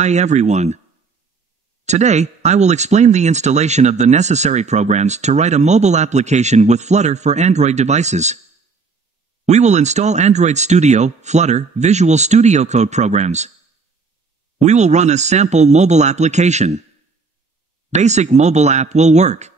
Hi everyone. Today, I will explain the installation of the necessary programs to write a mobile application with Flutter for Android devices. We will install Android Studio, Flutter, Visual Studio Code programs. We will run a sample mobile application. Basic mobile app will work.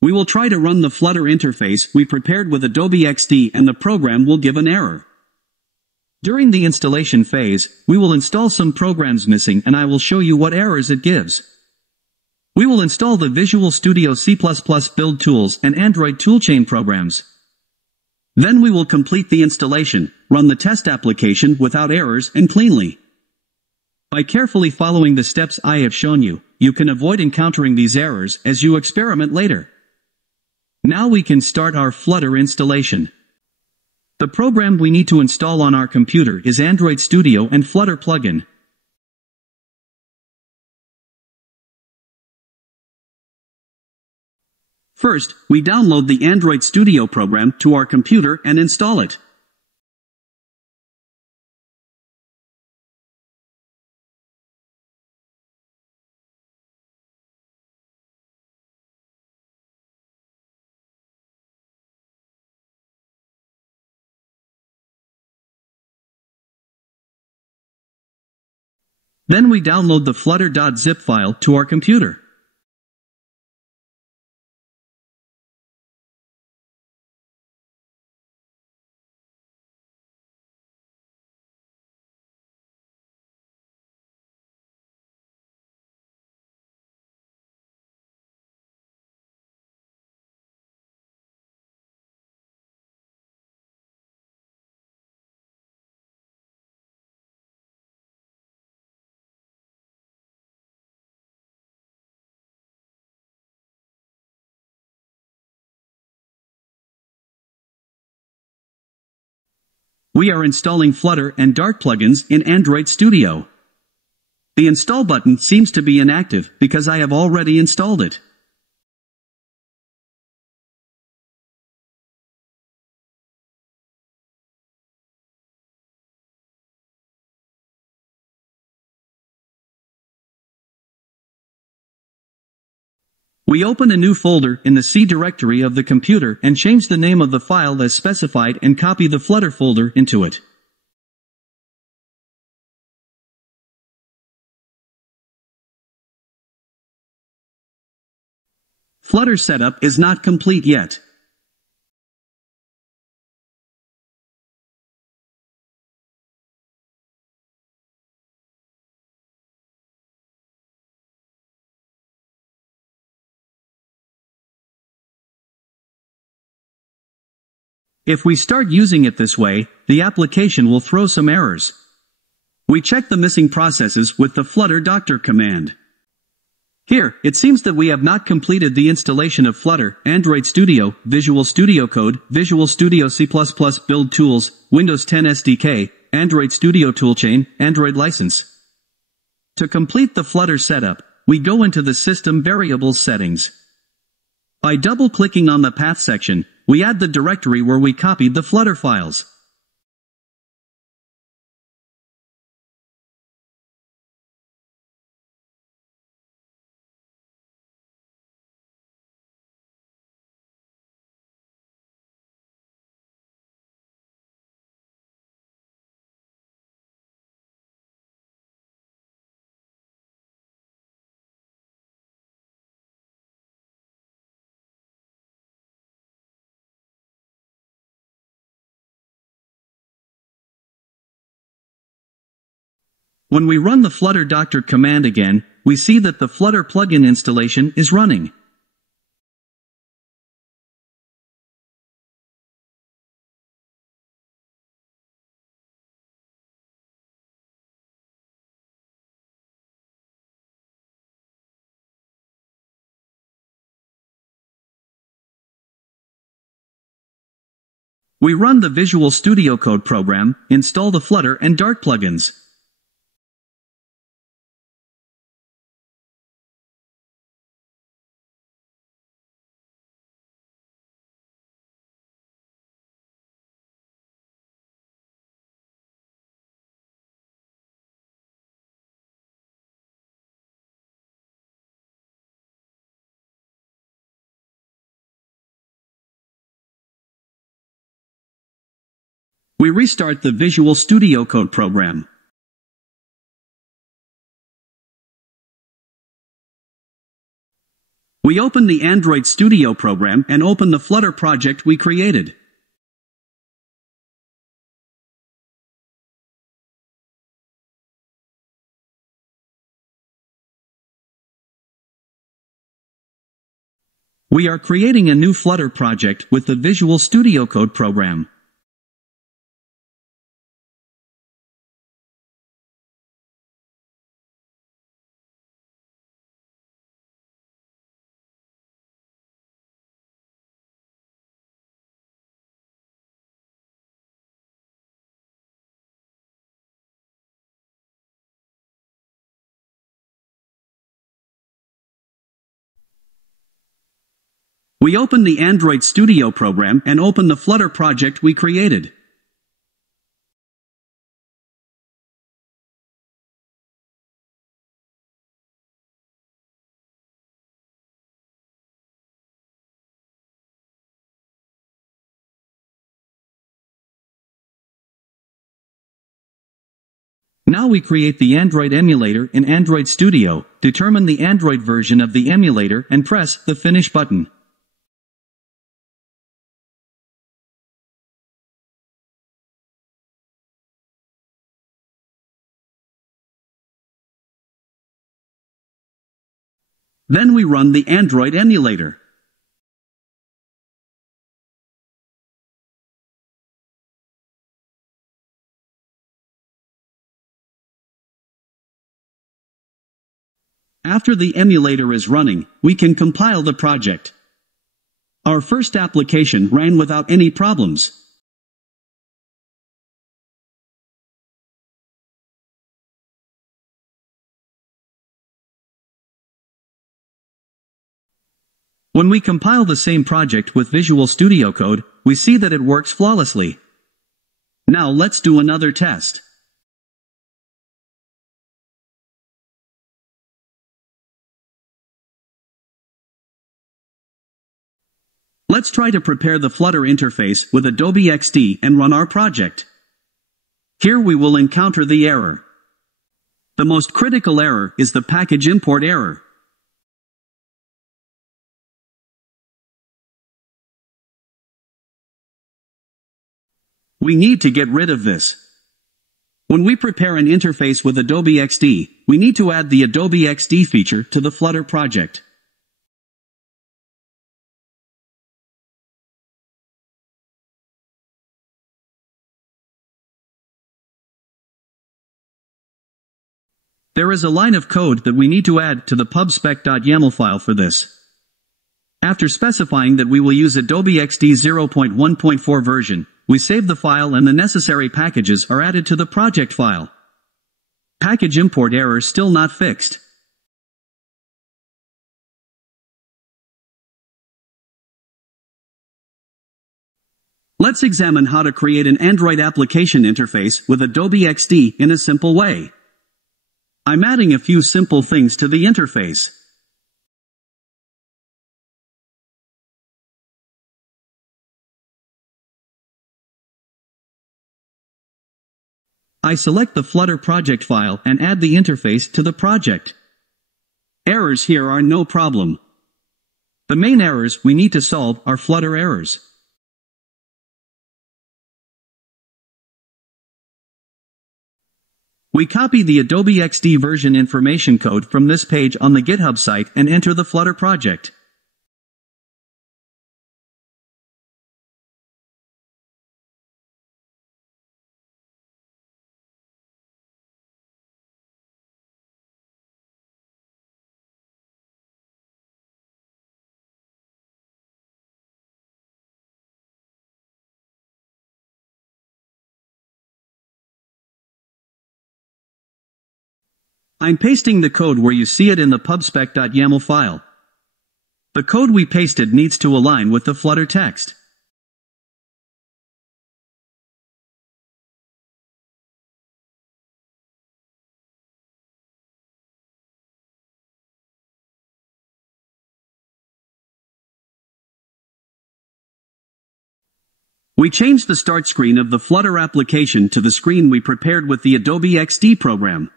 We will try to run the Flutter interface we prepared with Adobe Xd and the program will give an error. During the installation phase, we will install some programs missing and I will show you what errors it gives. We will install the Visual Studio C++ build tools and Android ToolChain programs. Then we will complete the installation, run the test application without errors and cleanly. By carefully following the steps I have shown you, you can avoid encountering these errors as you experiment later. Now we can start our Flutter installation. The program we need to install on our computer is Android Studio and Flutter plugin. First, we download the Android Studio program to our computer and install it. Then we download the flutter.zip file to our computer. We are installing Flutter and Dart plugins in Android Studio. The install button seems to be inactive because I have already installed it. We open a new folder in the C directory of the computer and change the name of the file as specified and copy the Flutter folder into it. Flutter setup is not complete yet. If we start using it this way, the application will throw some errors. We check the missing processes with the Flutter doctor command. Here, it seems that we have not completed the installation of Flutter, Android Studio, Visual Studio Code, Visual Studio C++ build tools, Windows 10 SDK, Android Studio Toolchain, Android license. To complete the Flutter setup, we go into the System Variables settings. By double-clicking on the Path section, we add the directory where we copied the Flutter files. When we run the Flutter doctor command again, we see that the Flutter plugin installation is running. We run the Visual Studio Code program, install the Flutter and Dart plugins. We restart the Visual Studio Code program. We open the Android Studio program and open the Flutter project we created. We are creating a new Flutter project with the Visual Studio Code program. We open the Android Studio program and open the Flutter project we created. Now we create the Android emulator in Android Studio, determine the Android version of the emulator and press the Finish button. Then we run the Android emulator. After the emulator is running, we can compile the project. Our first application ran without any problems. When we compile the same project with Visual Studio Code, we see that it works flawlessly. Now let's do another test. Let's try to prepare the Flutter interface with Adobe Xd and run our project. Here we will encounter the error. The most critical error is the package import error. We need to get rid of this. When we prepare an interface with Adobe Xd, we need to add the Adobe Xd feature to the Flutter project. There is a line of code that we need to add to the pubspec.yaml file for this. After specifying that we will use Adobe Xd 0.1.4 version, we save the file and the necessary packages are added to the project file. Package import error still not fixed. Let's examine how to create an Android application interface with Adobe Xd in a simple way. I'm adding a few simple things to the interface. I select the Flutter project file and add the interface to the project. Errors here are no problem. The main errors we need to solve are Flutter errors. We copy the Adobe Xd version information code from this page on the GitHub site and enter the Flutter project. I'm pasting the code where you see it in the pubspec.yaml file. The code we pasted needs to align with the Flutter text. We changed the start screen of the Flutter application to the screen we prepared with the Adobe Xd program.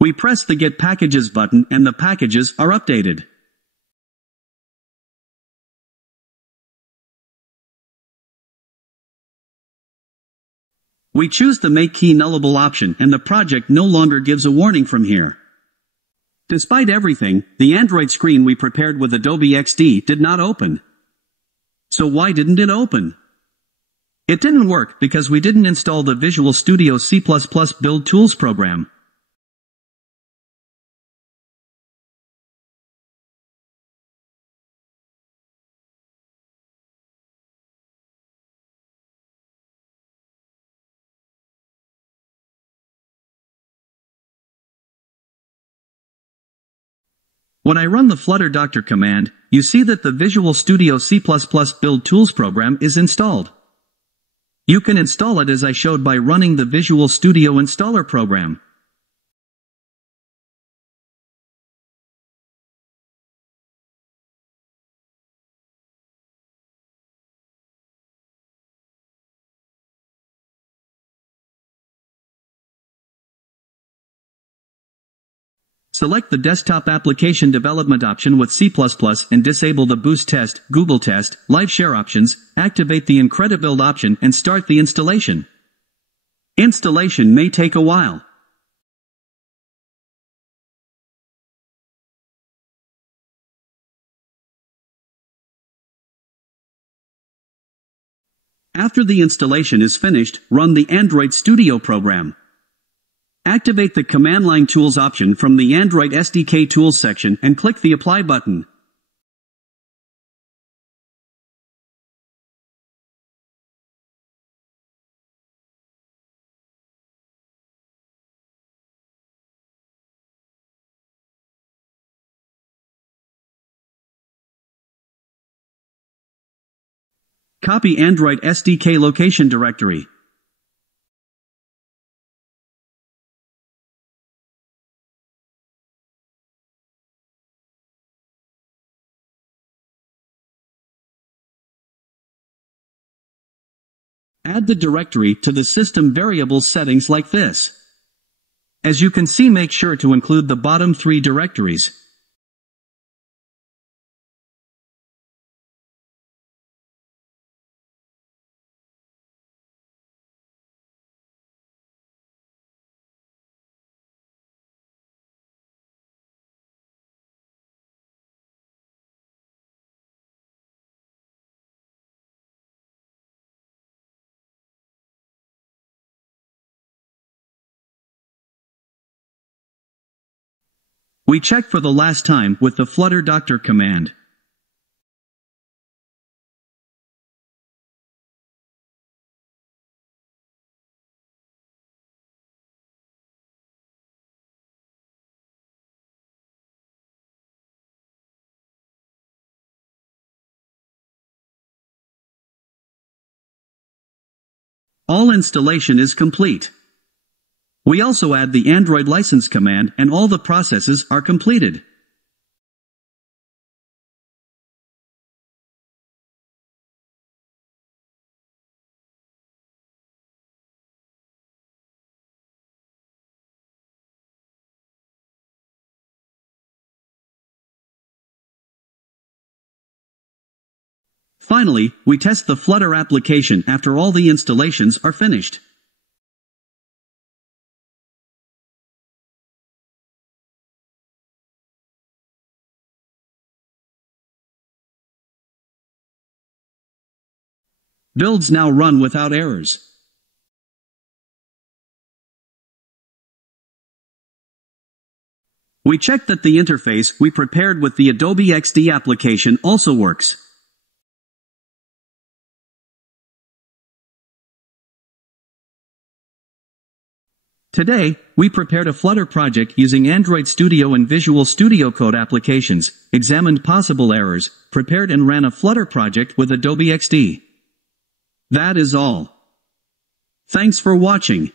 We press the Get Packages button and the packages are updated. We choose the Make Key Nullable option and the project no longer gives a warning from here. Despite everything, the Android screen we prepared with Adobe Xd did not open. So why didn't it open? It didn't work because we didn't install the Visual Studio C++ Build Tools program. When I run the Flutter Doctor command, you see that the Visual Studio C++ Build Tools program is installed. You can install it as I showed by running the Visual Studio Installer program. Select the Desktop Application Development option with C++ and disable the Boost Test, Google Test, Live Share options, activate the IncrediBuild option and start the installation. Installation may take a while. After the installation is finished, run the Android Studio program. Activate the Command Line Tools option from the Android SDK Tools section and click the Apply button. Copy Android SDK location directory. Add the directory to the system variables settings like this. As you can see, make sure to include the bottom 3 directories. We check for the last time with the Flutter Doctor command. All installation is complete. We also add the Android license command and all the processes are completed. Finally, we test the Flutter application after all the installations are finished. Builds now run without errors. We check that the interface we prepared with the Adobe Xd application also works. Today, we prepared a Flutter project using Android Studio and Visual Studio Code applications, examined possible errors, prepared and ran a Flutter project with Adobe Xd. That is all. Thanks for watching.